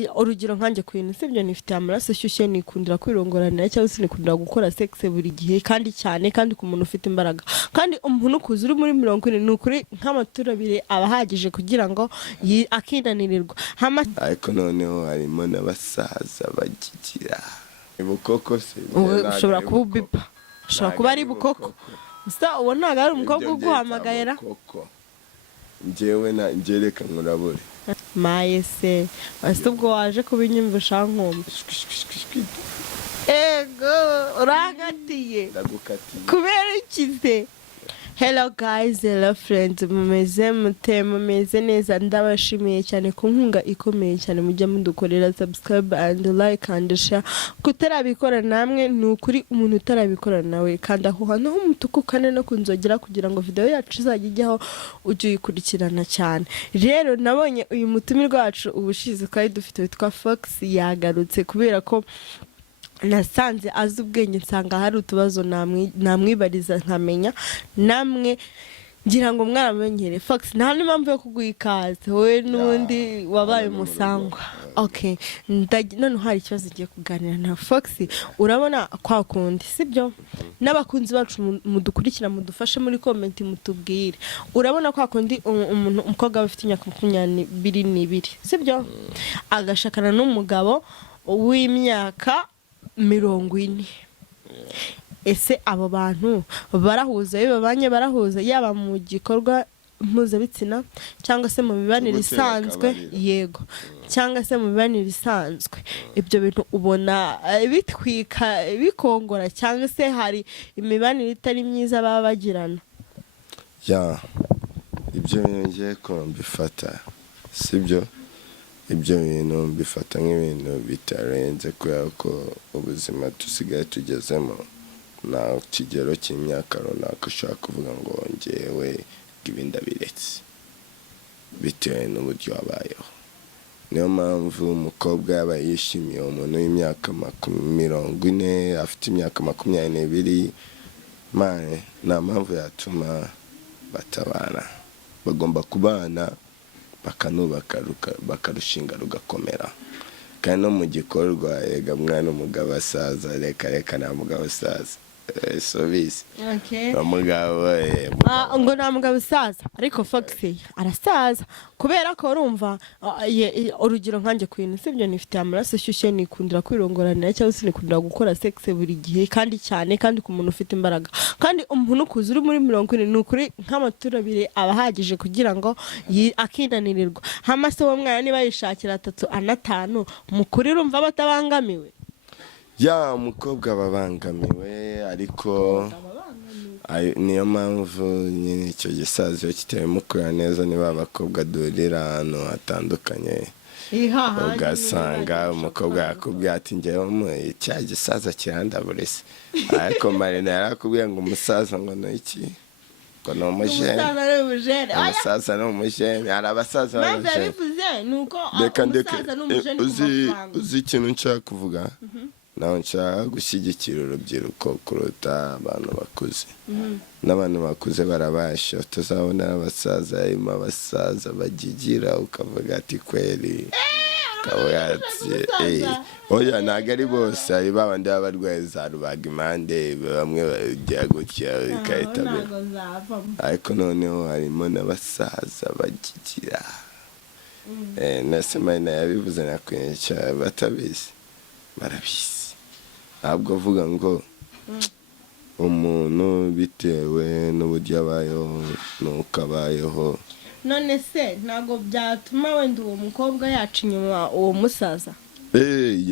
urugero nkanjye kwintu sibyo nifite amaraso ashyushye nikundira kwirongoranira cyangwa se nikundira gukora sex buri gihe kandi cyane kandi ku muntu ufite imbaraga kandi umuntu kuza uri muri 40 n'ukuri nk'amaturabire abahagije kugira ngo akinanirirwa ariko noneho harimo n'abasaza bagigira ibukoko se ushobora kuba ubipa ushobora kuba ari bukoko usa ubona ari umukobwa uguhamagayera njyewe na ngereka nkurabure maye se ase ubwo waje kubinyumvisha nkombe ego uragatiye kubera ikize. Hello guys, hello friends, mumeze neza ndabashimiye cyane ku nkunga ikomeye cyane mujya mudukorera subscribe and like and share. Kutarabikora namwe nukuri umuntu utarabikora nawe kandi aho hano umutuku kane no kunzogera kugira ngo video yacu izajye ijyaho ujye uyikurikirana cyane. Rero nabonye uyu mutumirwa wacu ubushize kandi dufite witwa Fox yagarutse kubera ko nasanze azi ubwenge nsanga hari utubazo namwibariza nkamenya namwe ngira ngo mwaramenyere Fox nta n'impamvu yo kuguha ikaze wowe n'undi wabaye umusangwa. Okay, none hari ikibazo giye kuganira na Fox. Urabona kwa kundi sibyo n'abakunzi bacu mudukurikira mudufashe muri comment mutubwire. Urabona kwa kundi umuntu umukobwa bafite imyaka 22 sibyo agashakana n'umugabo w'imyaka 40. Ese abo bantu barahuza babanye barahuza yaba mu gikorwa mpuzabitsina cyangwa se mu mibanire isanzwe yego cyangwa se mu mibanire isanzwe ibyo bintu ubona bitwika bikongora cyangwa se hari imibanire itari myiza baba bagirana? Ibyo ngiye ko mbifata sibyo ibyo bintu bifata nk'ibintu bitarenze kubera ko ubuzima tusigaye tugezemo na kigero cy'imyaka runaka ushaka kuvuga ngo ngewe ibinda biretse bitewe n'uburyo wabayeho. Niyo mpamvu umukobwa yaba yishimiye umuntu w'imyaka 40 afite imyaka 22 mane nta mpamvu yatuma batabana. Bagomba kubana bakanubaka bakarushinga rugakomera kandi no mu gikorwa yega mwana umugabo asaza reka na mugabo asaza service. Okay, umugabo ngo na mugabo asaza ariko Fox arasaza kubera ko urumva urugero nkanjye kwintu sibyo nifite amaraso ashyushye nikundira kwirongoranira cyangwa se nikundira gukora sex buri gihe kandi cyane kandi ku muntu ufite imbaraga kandi umuntu kuza uri muri 40 n'ukuri nk'amaturabire abahagije kugira ngo akinanirirwa hamase wo mwana niba yishakira 3 ana 5 mukuri urumva batabangamiwe. Umukobwa babangamiwe ariko niyo mpamvu nyine icyo gisazo kitemukura neza niba abakobwa durira ahantu hatandukanye ugasanga umukobwa yakubwiye ati ngewe cya gisaza kirandaburese ariko Marina yarakubwiye ngo umusaza ngo n'iki ngo ni umujene umusaza ni umujene hari abasaza b'abajene. Uzi ikintu nshaka kuvuga naho nshaka gushyigikira urubyiruko kuruta abantu bakuze. N'abantu bakuze barabasha tuzabona abasaza harimo abasaza bagigira ukavuga ati kweri ukavuga ati oya ntabwo ari bose hari babandi baba barwaye za rubagimpande bamwe bagira gutya bikahita ariko noneho harimo n'abasaza bagigira Marina yabivuze nakwica batabizi barabizi. Ntabwo avuga ngo umuntu bitewe n'uburyo abayeho nuko abayeho. None se ntabwo byatuma wenda uwo mukobwa yacu inyuma uwo musaza?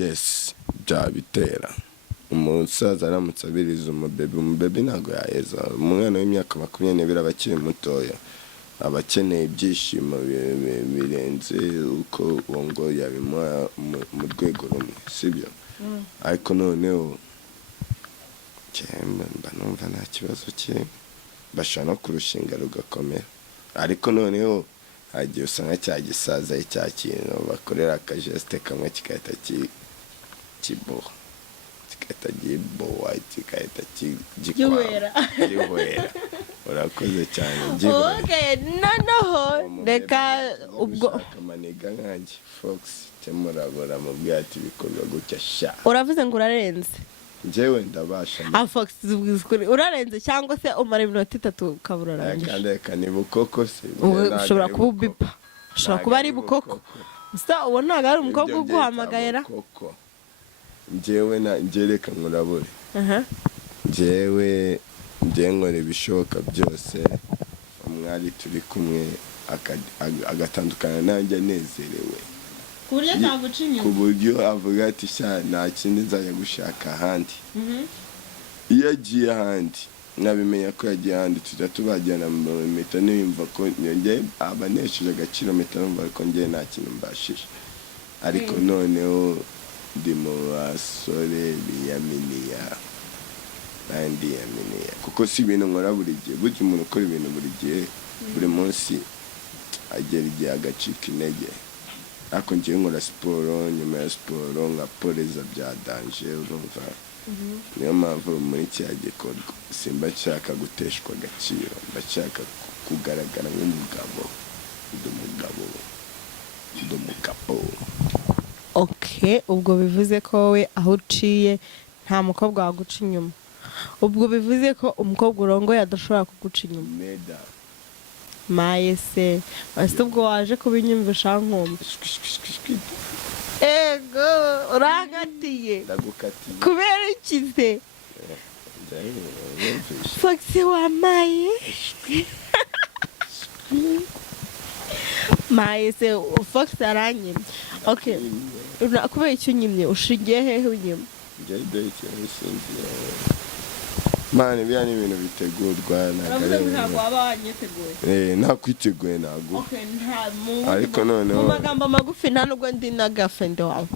Yes byabitera. Umusaza aramutse abiriza umubebe ntabwo yaheza. Umwana w'imyaka 22 abakiri mutoya abakeneye ibyishimo birenze uko uwo ngo yabimuha mu rwego rumwe sibyo. Ariko noneho mba numva nta kibazo kimwe bashaka no kurushinga rugakomera ariko noneho hagiye usanga cya gisaza icya kintu bakorera akajeste kamwe kigahita kiboha kigahita giboha kigahita gihwera urakoze cyane okay noneho reka ubwo akamaniga nkanjye Fox temurabura mu bwati bikorwa gutya sha uravuze ngo urarenze njyewe ndabasha Fox urarenze cyangwa se umara iminota 3 ukabura rangiye kandi reka ni bukoko se ushobora kuba ubipa ushobora kuba ari bukoko gusa uwo ntago ari umukobwa uguhamagayera njyewe ngereka nkurabure njyewe nkora ibishoboka byose umwari turi kumwe agatandukana nanjye anezerewe ku buryo avuga ati sha nta kindi nzajya gushaka ahandi iyo agiye ahandi nabimenya ko yagiye ahandi tujya tubajyana mu mita niyumva ko njye abanesheje agaciro mita numva ko njye nta kintu mbashije ariko noneho ndi mu basore biyaminiya kandi yaminiya kuko si ibintu nkora buri gihe burya umuntu ukora ibintu buri gihe buri munsi agera igihe agacika intege ariko njyewe nkora siporo nyuma ya siporo nka poleza bya danje urumva niyo mpamvu muri cya gikorwa simba nshaka guteshwa agaciro ndashaka kugaragara nk'umugabo ndi umugabo okay ubwo bivuze ko wowe aho uciye nta mukobwa waguca inyuma ubwo bivuze ko umukobwa urongoye adashobora kuguca inyuma maye se basi ubwo waje kubinyumvisha nkombe ego urangatiye kubera ikize Fox wamaye maye se Fox aranyimye okay kubera icyo unyimye ushingiye hehe unyimye mani bya ni ibintu bitegurwa ntabwo waba wanyiteguye nakwiteguye ntabwo ariko noneho mu magambo magufi nta nubwo ndi na girlfriend wawe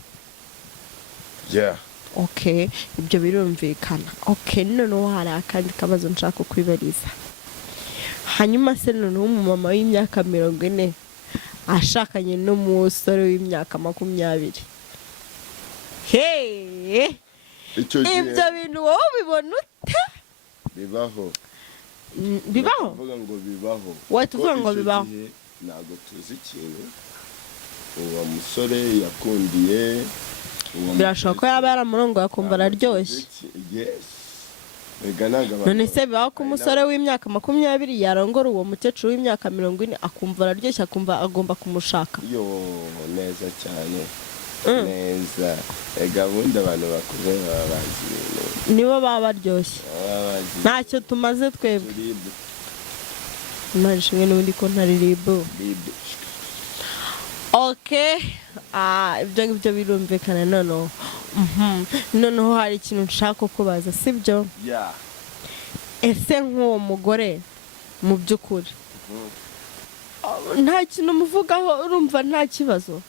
okay ibyo birumvikana okay noneho hari akandi kabazo nshaka kwibariza hanyuma se noneho umumama w'imyaka 40 ashakanye n'umusore w'imyaka 20 ibyo bintu wowe ubibona ute bibaho bibaho ngo bibaho tuvuga ngo bibaho ntabwo tuzi ikintu uwo musore yakundiye birashoboka ko yaba yaramurongo yakumva araryoshye none se bibaho ko umusore w'imyaka 20 yarongora uwo mukecuru w'imyaka 40 akumva araryoshye akumva agomba kumushaka neza cyane neza gahunda abantu bakuze baba bazi ibintu nibo baba baryoshye ntacyo tumaze twebwe imana ishimwe n'ubundi ko ntaririmbo okay ibyo ngibyo birumvikana noneho hari ikintu nshaka kubaza sibyo ese nk'uwo mugore mu by'ukuri nta kintu muvugaho urumva nta kibazo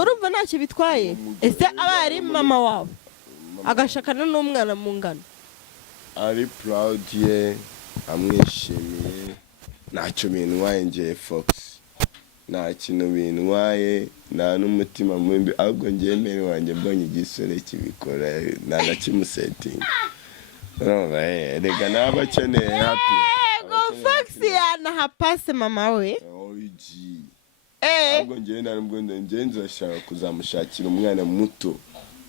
urumva ntacyo bitwaye ese aba ari mama wawe agashakana n'umwana mu ngano ari proud ye amwishimiye ntacyo bintwaye ngiye Fox nta kintu bintwaye nta n'umutima mubi ahubwo ngiye mbere wanjye mbonye igisore kibikora nta na kimusetinga rega naba akeneye happy Fox yanahapase mama we ahubwo ngiye ntabwo nzashaka kuzamushakira umwana muto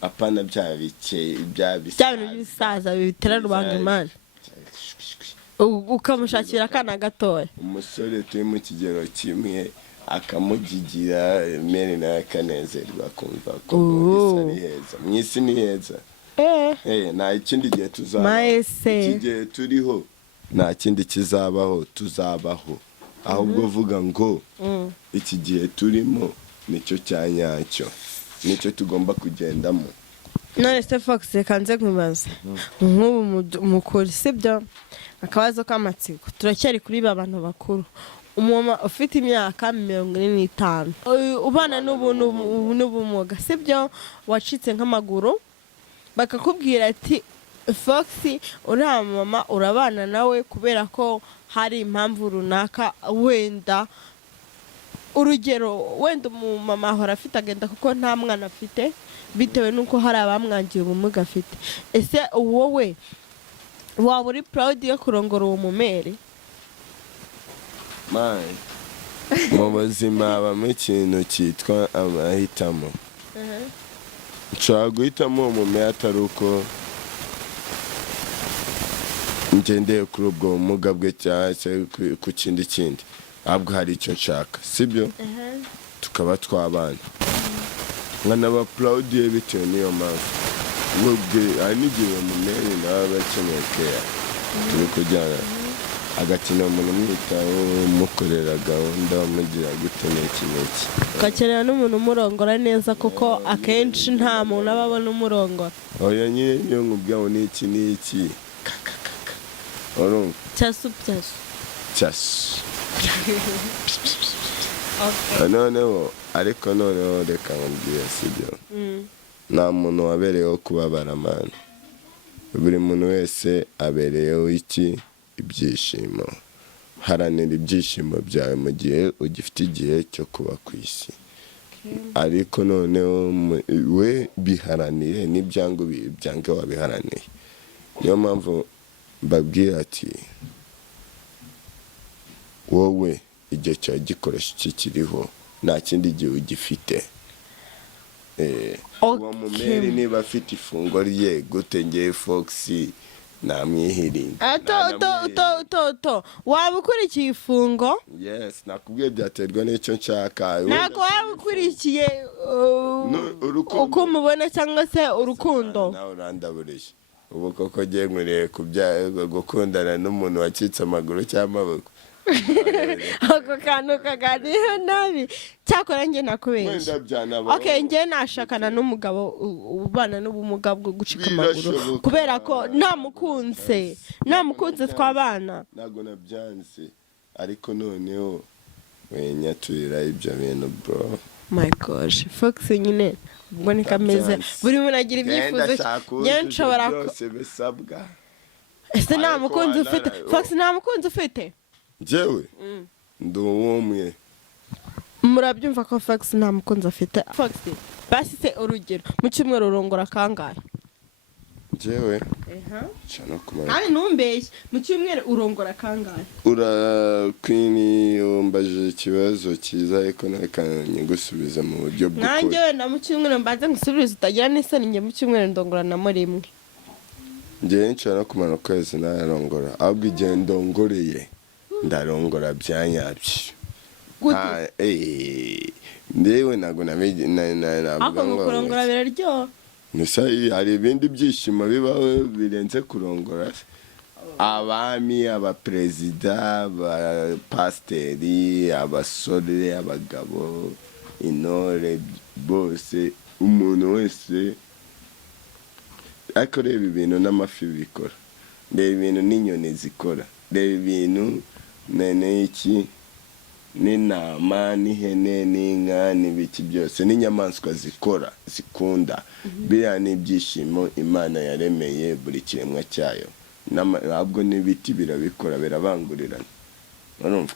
apana bya bikeye bya bintu by'ibisaza bitera rubanga imana ukamushakira akana gatoya umusore turi mu kigero kimwe akamugigira mene nawe akanezerwa kumva ko ari heza mu isi ni heza nta ikindi gihe tuzabaho iki gihe turiho nta kindi kizabaho tuzabaho ahubwo vuga ngo iki gihe turimo nicyo cyanyacyo nicyo tugomba kugendamo none se Fox kanze nkubaza nk'ubu mukuru sibyo akabazo k'amatsiko turacyari kuri abantu bakuru umuma ufite imyaka 45 ubana n'ubumuga sibyo wacitse nk'amaguru bakakubwira ati Fox uriya mama urabana nawe kubera ko hari impamvu runaka wenda urugero wenda umumama ahora afite agenda kuko nta mwana afite bitewe nuko hari abamwangiye ubumuga afite ese wowe waba uri proud yo kurongora uwo mumere mu buzima habamo ikintu cyitwa amahitamo. Nshobora guhitamo umumeye atari uko ngendeye kuri ubwo bumuga bwe cyangwa se ku kindi ahubwo hari icyo nshaka, sibyo? Tukaba twabana nkanaba proud ye bitewe n'iyo mpamvu. Ubwo hari n'igihe umumeye nawe bakeneye care, turi kujyana agakenera umuntu umwitaho, umukorera gahunda, umugira gute n'iki n'iki. Ugakenera n'umuntu umurongora neza kuko akenshi nta muntu aba abona umurongora. Oya nyine niyo nkubwira ngo n'iki n'iki. Cyasu. Noneho ariko noneho reka nkubwire, sibyo? Nta muntu wabereyeho kubabara mani. Buri muntu wese abereyeho iki? Ibyishimo. Haranira ibyishimo byawe mu gihe ugifite igihe cyo kuba ku isi. Ariko noneho we biharanire n'ibyange wabiharaniye. Niyo mpamvu mbabwira ati wowe igihe cyawe gikoresha iki kiriho, nta kindi gihe ugifite. Uwo mumeri niba afite ifungo rye gute ngewe Fox namwihirinda. Waba ukurikiye ifungo? Yes, nakubwiye byaterwa n'icyo nshaka. Ntabwo waba ukurikiye uko umubona cyangwa se urukundo. Nawe urandaburiye. Ubu koko ngiye nkwiriye gukundana n'umuntu wacitse amaguru cyangwa amaboko. Ako kantu kaganiye nabi. Cyakora njye nakubeshya. Okay, njye nashakana n'umugabo ubana n'ubumuga bwo gucika amaguru kubera ko namukunze twabana. Ntago nabyanze ariko noneho wenyaturira ibyo bintu bro. My gosh, Fox nyine ubwo ni kameze buri muntu agira ibyifuzo njye nshobora byose bisabwa. Ese nta mukunzi ufite? Fox nta mukunzi ufite? Jewe ndi umwe. Murabyumva ko Fox nta mukunzi afite. Fox basi se urugero mu cyumweru urongora kangahe? Jewe cyane kumara. Ari numbeshye mu cyumweru urongora kangahe? Urakwini umbaje ikibazo cyiza ariko nakanye gusubiza mu buryo bwo. Nanjye wenda mu cyumweru mbanze ngusubize utagira n'isoni njye mu cyumweru ndongora na rimwe. Njye nshaka kumara kwezi narongora ahubwo igihe ndongoreye ndarongora byanyabyo. Ndewe ntago navuga ngo kurongora biraryoha. Nisa hari ibindi byishimo bibaho birenze kurongora. Abami, abaperezida, abapasiteri, abasore, abagabo, intore bose, umuntu wese ariko reba ibintu n'amafi bikora, reba ibintu n'inyoni zikora, reba ibintu iki n'intama n'ihene n'inka n'ibiki byose n'inyamaswa zikora zikunda. Biriya ni ibyishimo Imana yaremeye buri kiremwa cyayo. Ntabwo n'ibiti birabikora birabangurirana.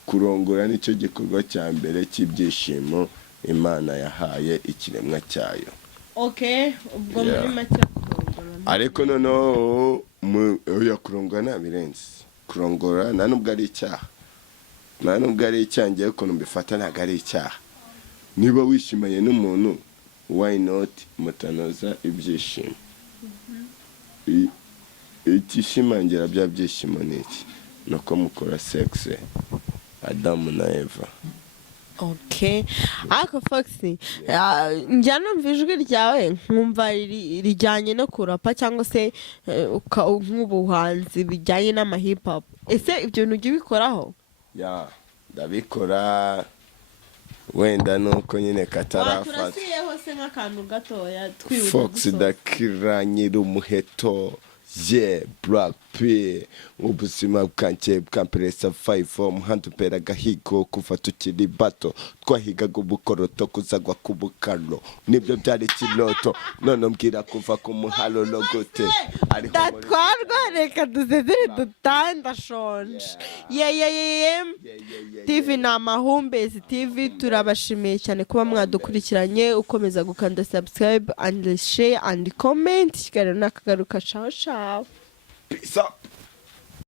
Kurongora nicyo gikorwa cya mbere cy'ibyishimo Imana yahaye ikiremwa cyayo. Okay, ubwo muri make kurongora. Ariko noneho kurongora ntabirenze. Kurongora nta nubwo ari icyaha. Nta nubwo ari icyaha ngewe ukuntu mbifata ntabwo ari icyaha. Niba wishimanye n'umuntu why not mutanoza ibyishimo. Ikishimangira bya byishimo niki nuko mukora sex Adamu na Eva. Okay, ako Fox njya numva ijwi ryawe nkumva rijyanye no kurapa cyangwa se nk'ubuhanzi bijyanye n'ama hip hop. Ese ibyo bintu ujya ubikoraho? Ya ndabikora wenda nuko nyine katarafata. Turasiyeho se nk'akantu gatoya twibuka Fox dakiranyira umuheto. Yeah, Black P. Ubuzima bwanjye bwampereza 5 umuhanda upera agahigo kuva tukiri bato twahigaga ubukoroto kuzagwa ku bukaro nibyo byari kiloto none mbwira kuva ku muhalo no gute ariko datwarwa reka duzezere dutandashonje TV na Mahumbezi TV turabashimiye cyane kuba mwadukurikiranye ukomeza gukanda subscribe and share and comment kiganiro nakagaruka ciao ciao. Peace up.